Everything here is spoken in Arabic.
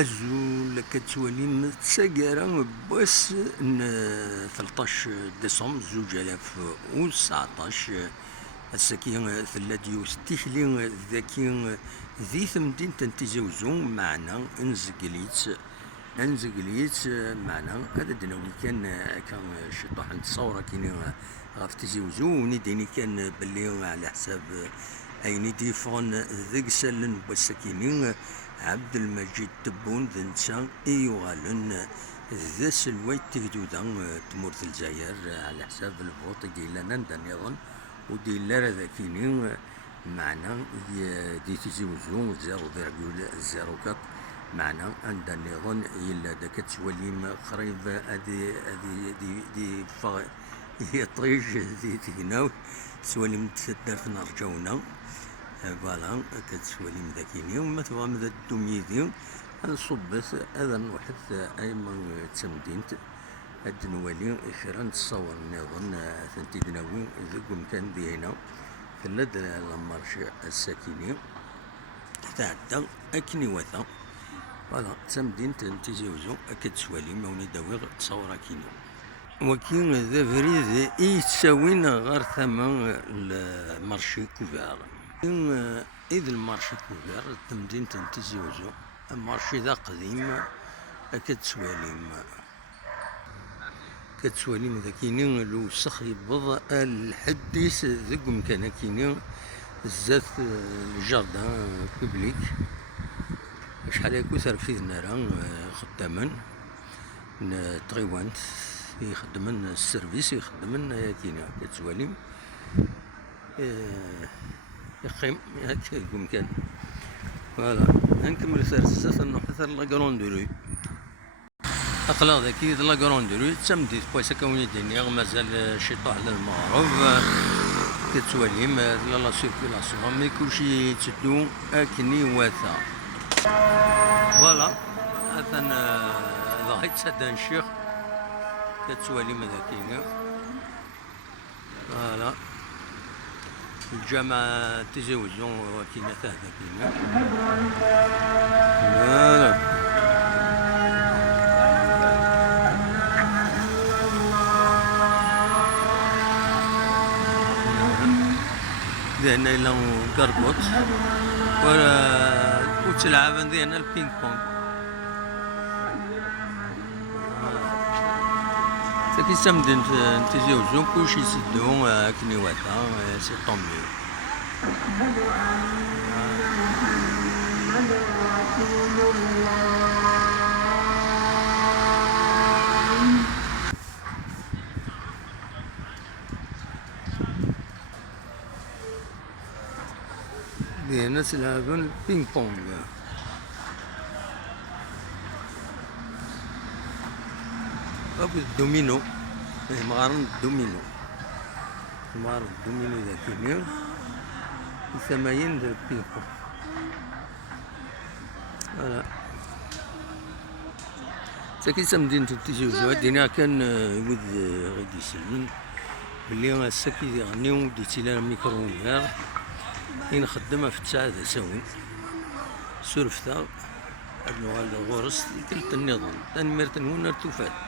أزول كتولي تساقارا بواس 13 ديسمبر 2019 الساكي ثلاديو ستيكلي ذاكي ذي ثمدين تنتزوزو معنا انزقليت معنا هذا دناوي كان شطوح نتصور كيني غاف تزوزو ونديني كان باللي على حساب أين ديفون ذيك سالن والسكينين عبد المجيد تبون ذنسان إيوغالن ذا سلويت تهدودا تمورت الجزائر على حساب الفوط ديال نندا نظن وديال ذاكينين معنا دي تزوزو 0.04 معنا عند النظام إلا داك تولي قريب هذه دي هي طريج دي تقناو سوالي متسدر نرجونا فوالا كتسوالي مذاكيني وما تبغى مذا الدوميدي نصبت هذا نوحد أيمن تسمدينت هاد نوالي إخيرا نتصور نظن ثنتي دناوي ذوك كان دينا ثلاث لمارشي الساكيني تعدى أكني وثا فوالا تسمدين تنتيزيوزو أكد سوالي موني داوي تصور كينو وكين ذا فريد يتساوين غير ثمن المارشي كوفير إذ المارشي كوفير تمدين تنتيزيوزو المارشي ذا قديم أكد سواليم ذا كيني لو سخي بضع الحديث ذاك مكان كيني الزات الجاردان بوبليك شحال هاكو ترفيدنا راه خداما تغيوانت يخدمن السيرفيس يخدمن كينا كتواليم يقيم هاك كان فوالا نكمل سرسات نروح حتى لا كروندوري اقلا ذاكي لا كروندوري تسمديت بويسا كوني دينيغ مازال شي طاح للمغرب كتواليم لا سيركيلاسيون مي كلشي تدو اكني واثا فوالا هذا ضايت سدان الشيخ كتسوالي مذاكينا فوالا الجامعة تزوجون وكينا تهدا كينا فوالا دينا إلا كاربوت وتلعب دينا البينج بونج كي سمدين تزوجون كلشي يسدو كني واتا سي طومي دينا تلعبون البينج بونج أبو الدومينو مغارن الدومينو ذاكيني ثمانين ديال البينكو فوالا ساكي سمدين تزوجو هادينا كان يود غادي يسلم بلي ساكي غنيو ديتي لنا ميكرووير نخدمها في التسعة ساون سورفتا هاد نوال غورس كلت النظام تنميرت هنا توفات